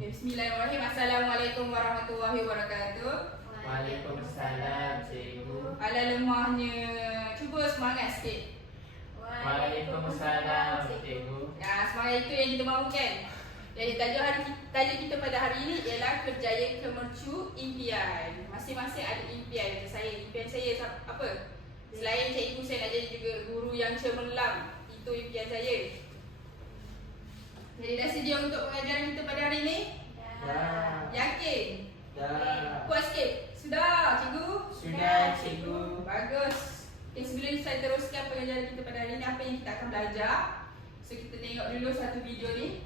Bismillahirrahmanirrahim. Assalamualaikum warahmatullahi wabarakatuh. Waalaikumsalam, cikgu. Ala lemahnya. Cuba semangat sikit. Waalaikumsalam, cikgu. Ya, semangat itu yang kita mahu kan? Jadi tajuk kita pada hari ini ialah kerjaya kemercu impian. Masing-masing ada impian. Impian saya apa? Selain cikgu, saya nak jadi juga guru yang cemerlang. Itu impian saya. Jadi dah sedia untuk pengajaran kita pada hari ini? Dah. Yakin? Dah. Kuat sikit? Sudah, cikgu? Sudah, cikgu. Bagus. Okay, sebelum saya teruskan pengajaran kita pada hari ini, apa yang kita akan belajar? So, kita tengok dulu satu video ni.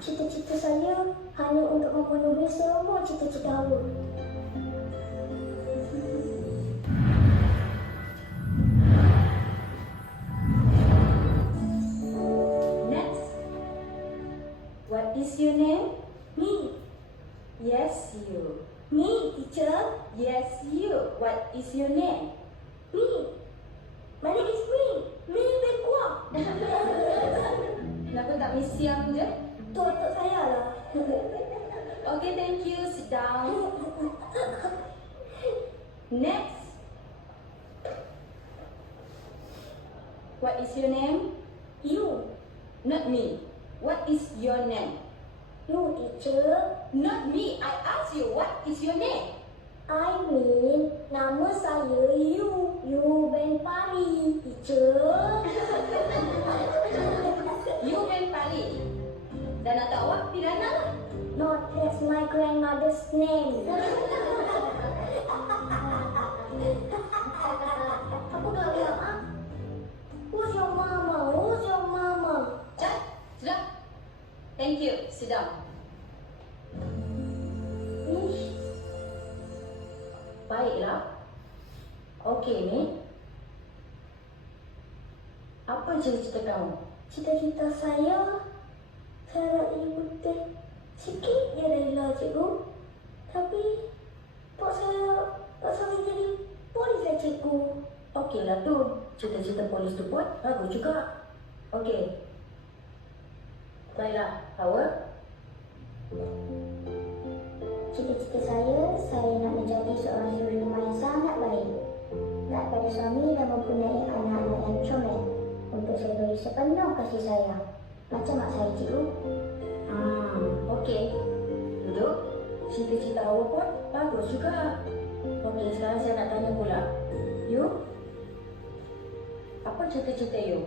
Cita-cita saya hanya untuk memenuhi semua cita-cita awak. Next. What is your name? Me, Yes, you. me, teacher. Yes, you. What is your name? Me. My name is me. Me bin Kuah. Kenapa tak Miss Siang je? Tu otak saya lah. Okay, thank you. Sit down. Next. What is your name? You. Not me. What is your name? You, teacher. Not me. I ask you, what is your name? I mean, nama saya You. You bin Pari, teacher. You Ben Pali. Dan atau awak Pirana lah. No, that's my grandmother's name. Apa kau bilang, ah? Who's your mama? Who's your mama? Chat, sudah. Thank you. Sit down. Ish. Baiklah. Okey ni. Apa cita-cita kamu? Cita-cita saya nak jadi putih. Sikit je dari lah, cikgu. Tapi pak saya jadi polis lah, cikgu. Okeylah tu. Cita-cita polis tu pun bagus juga. Okey. Baiklah. Awak? Cita-cita saya nak menjadi seorang suri rumah yang sangat baik. Taat pada suami dan mempunyai anak-anak yang comel. Untuk saya beri sepenuh kasih sayang. Macam mak saya, cikgu. Okey. Duduk. Cita-cita awak pun bagus juga. Okey, sekarang saya nak tanya pula. You? Apa cita-cita you?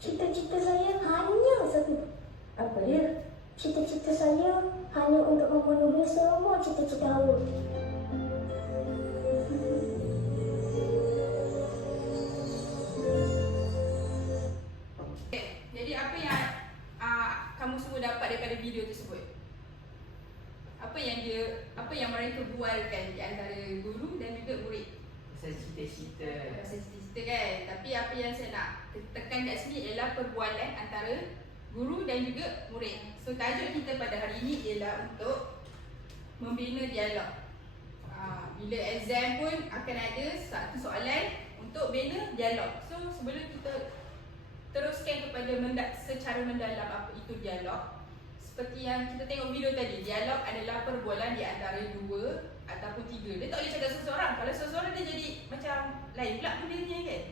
Cita-cita saya hanya satu. Apa dia? Cita-cita saya hanya untuk memenuhi semua cita-cita awak. Okay. Jadi apa yang kamu semua dapat daripada video tersebut? Apa yang mereka bualkan di antara guru dan juga murid? Pasal cita-cita. Pasal cita-cita kan. Tapi apa yang saya nak tekan kat sini ialah perbualan antara guru dan juga murid. So tajuk kita pada hari ini ialah untuk membina dialog. Bila exam pun akan ada satu soalan untuk bina dialog. So sebelum kita teruskan kepada secara mendalam apa itu dialog, seperti yang kita tengok video tadi, dialog adalah perbualan di antara dua ataupun tiga. Dia tak boleh cakap seseorang. Kalau seseorang dia jadi macam lain pula benda ni kan.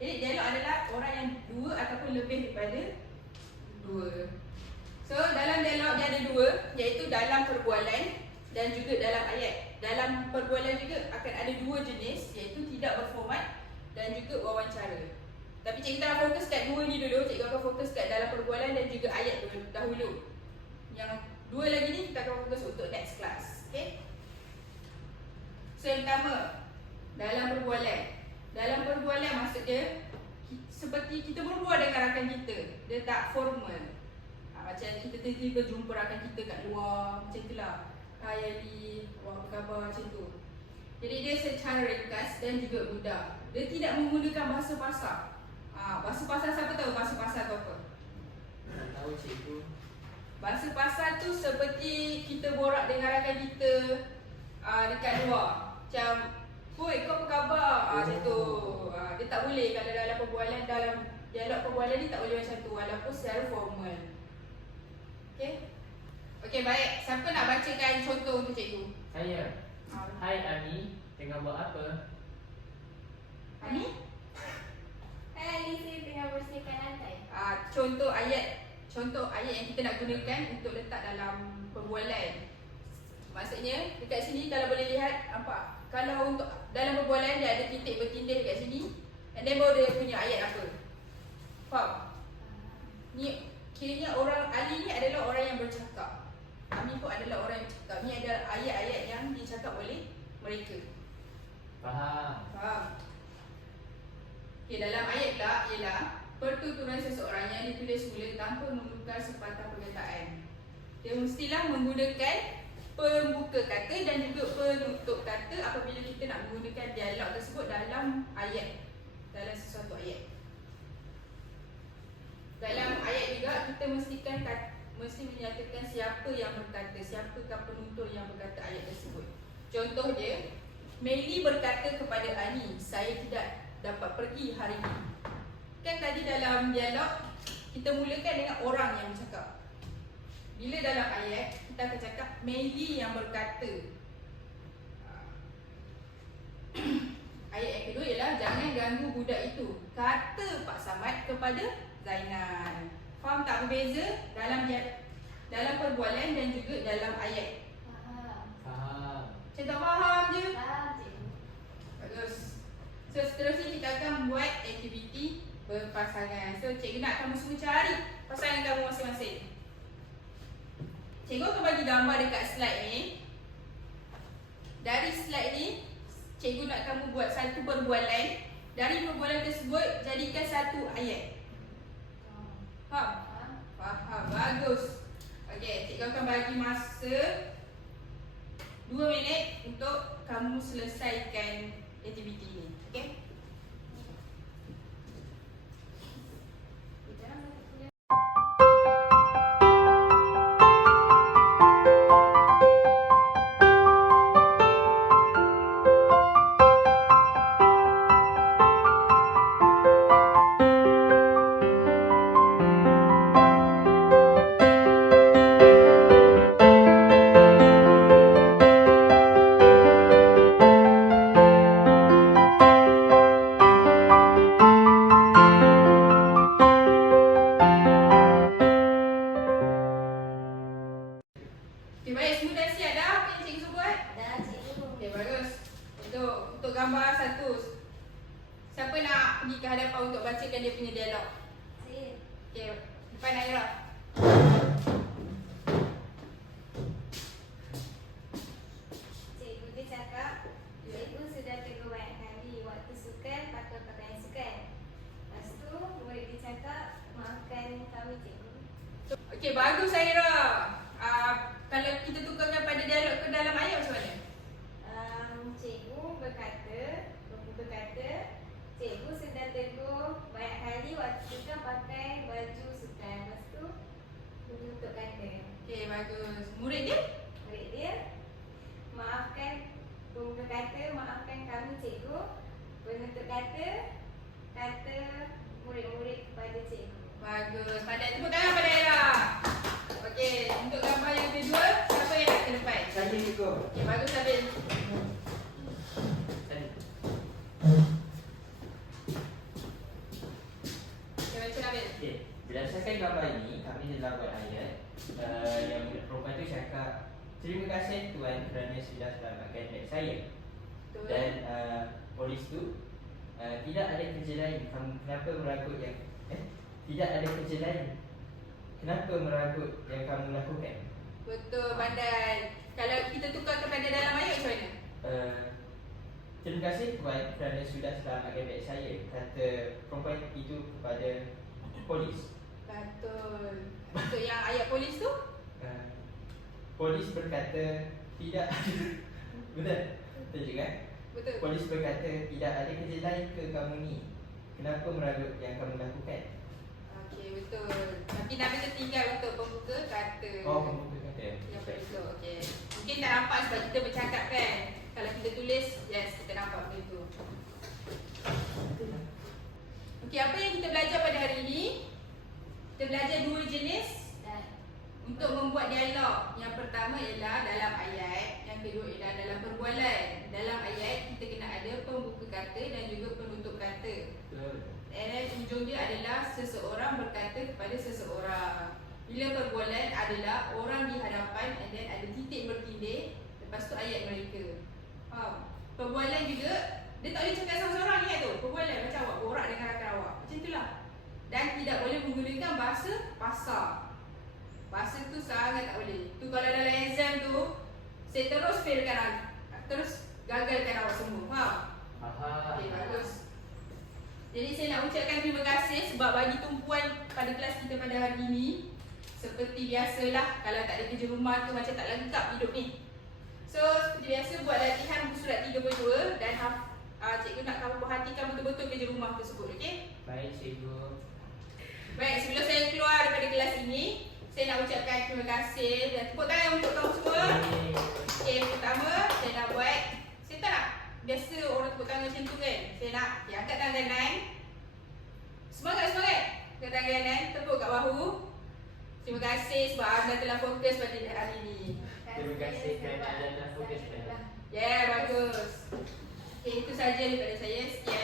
Jadi dialog adalah orang yang dua ataupun lebih daripada dua. So dalam dialog dia ada dua, iaitu dalam perbualan dan juga dalam ayat. Dalam perbualan juga akan ada dua jenis, iaitu tidak berformat dan juga wawancara. Tapi cikgu tak fokus kat dua ni dulu, cikgu akan fokus kat dalam perbualan dan juga ayat dahulu. Yang dua lagi ni kita akan fokus untuk next class. Okay? So yang pertama, dalam perbualan. Dalam perbualan maksud dia seperti kita berbual dengan rakan kita. Dia tak formal. Macam kita tiba-tiba jumpa rakan kita kat luar, macam itulah. Hai Ali, apa khabar, macam tu. Jadi dia secara ringkas dan juga mudah. Dia tidak menggunakan bahasa pasar. Bahasa pasar siapa tahu bahasa pasar tu apa? Tak tahu, cikgu. Bahasa pasar tu seperti kita borak dengan rakan kita dekat luar. Macam, "Woi, kau apa khabar?" Macam tu. Dia tak boleh kalau dalam perbualan, dalam dialog perbualan ni tak boleh macam tu walaupun secara formal. Okey. Okey, baik. Siapa nak bacakan contoh untuk cikgu? Saya. Hai Ami, tengah buat apa? Ani? Hai Ali, saya tengah bersihkan lantai. Contoh ayat yang kita nak gunakan untuk letak dalam perbualan. Maksudnya dekat sini kalau boleh lihat nampak, kalau untuk dalam perbualan dia ada titik bertindih dekat sini, and then baru dia punya ayat apa. Faham? Ni kiranya orang Ali ni adalah orang yang bercakap. Ami pun adalah orang yang bercakap. Ni adalah ayat-ayat yang dicakap oleh mereka. Faham. Faham? Okay, dalam ayat pula ialah pertuturan seseorang yang ditulis mula tanpa menukar sepatah perkataan. Dia mestilah menggunakan pembuka kata dan juga penutup kata apabila kita nak menggunakan dialog tersebut dalam ayat, dalam sesuatu ayat. Dalam ayat juga kita mesti menyatakan siapa yang berkata, siapakah penutur yang berkata ayat tersebut. Contoh dia, Meli berkata kepada Ani, saya tidak dapat pergi hari ini. Kan tadi dalam dialog kita mulakan dengan orang yang bercakap. Bila dalam ayat kita akan cakap Meli yang berkata. Ayat yang kedua ialah jangan ganggu budak itu, kata Pak Samad kepada Zainal. Faham tak berbeza dalam perbualan dan juga dalam ayat? Faham. Saya tak faham je. Faham cikgu. Bagus. So seterusnya kita akan buat aktiviti berpasangan. So cikgu nak kamu semua cari pasangan kamu masing-masing. Cikgu akan bagi gambar dekat slide ni. Dari slide ni cikgu nak kamu buat satu perbualan. Dari perbualan tersebut jadikan satu ayat. Faham? Faham. Bagus. Okey, cikgu akan bagi masa 2 minit untuk kamu selesaikan aktiviti ni. Okey? Okay, baik. Semua dah siap dah apa yang cikgu suruh buat? Dah cikgu. Okay, bagus. Untuk gambar satu, siapa nak pergi ke hadapan untuk bacakan dia punya dialog? Saya. Okay, depan Naira. Cikgu dia cakap, cikgu sudah tegur banyak kali waktu sukan pakai pakaian sukan. Lepas tu murid dia cakap, maafkan kami cikgu. Okay, bagus Naira. Kalau kita tukarkan pada dialog ke dalam ayat macam mana? Cikgu berkata, cikgu sudah tegur banyak kali waktu sukan pakai baju sukan. Lepas tu menutup kata. Okay, bagus. Murid dia? Murid dia, maafkan, pembuka kata, maafkan kami cikgu. Penutup kata, kata murid-murid kepada cikgu. Bagus. Pandai, tepuk tangan pada Naira. Okey, untuk gambar yang kedua, siapa yang nak ke depan? Saya cikgu. Okey, bagus Nabil. Saya. Okey, baca Nabil. Okey, berdasarkan gambar ini, kami telah buat ayat yang perempuan itu cakap, terima kasih Tuan kerana sudah selamatkan adik saya. Betul. Dan polis tu tidak ada kerja lain. Kenapa meragut yang tidak ada kerja lain. Kenapa meragut yang kamu lakukan? Betul, pandai. Kalau kita tukar kepada dalam ayat macam mana? Terima kasih Tuan kerana sudah selamatkan adik saya, kata perempuan itu kepada polis. Betul. Untuk yang ayat polis tu? Polis berkata tidak ada. Betul? Betul juga? Betul. Polis berkata tidak ada kerja lain ke kamu ni. Kenapa meragut yang kamu lakukan? Okey, betul. Tapi Nabil tertinggal untuk pembuka kata. Oh, pembuka kata. Yang betul. Okey. Mungkin tak nampak sebab kita bercakap kan. Kalau kita tulis, yes, kita nampak benda tu. Okey, apa yang kita belajar pada hari ini? Kita belajar dua jenis Dan Untuk membuat dialog, yang pertama ialah dalam ayat, yang kedua ialah dalam perbualan. Dalam ayat kita kena ada pembuka kata dan juga penutup kata. Betul. And then ujung dia adalah seseorang berkata kepada seseorang. Bila perbualan adalah orang di hadapan and then ada titik bertindih, lepas tu ayat mereka. Faham? Perbualan juga, dia tak boleh cakap seorang-seorang ni tu. Perbualan macam awak borak dengan rakan awak. Macam itulah. Dan tidak boleh menggunakan bahasa pasar. Bahasa tu sangat tak boleh. Tu kalau dalam exam tu, saya terus failkan, terus gagalkan awak semua. Faham? Faham. Okey, bagus. Jadi saya nak ucapkan terima kasih sebab bagi tumpuan pada kelas kita pada hari ini. Seperti biasalah, kalau tak ada kerja rumah tu macam tak lengkap hidup ni. So, seperti biasa buat latihan muka surat 32 dan cikgu nak kamu perhatikan betul-betul kerja rumah tersebut, okey? Baik, cikgu. Baik, sebelum saya keluar daripada kelas ini, saya nak ucapkan terima kasih dan tepuk tangan untuk kamu semua. Okey, pertama saya nak buat, saya tak nak biasa orang tepuk tangan macam tu kan. Saya nak angkat tangan kanan. Semangat. Angkat tangan kanan, tepuk kat bahu. Terima kasih sebab anda telah fokus pada hari ini. Terima kasih kerana anda fokus pada. Ya, bagus. Okey, itu saja daripada saya. Sekian.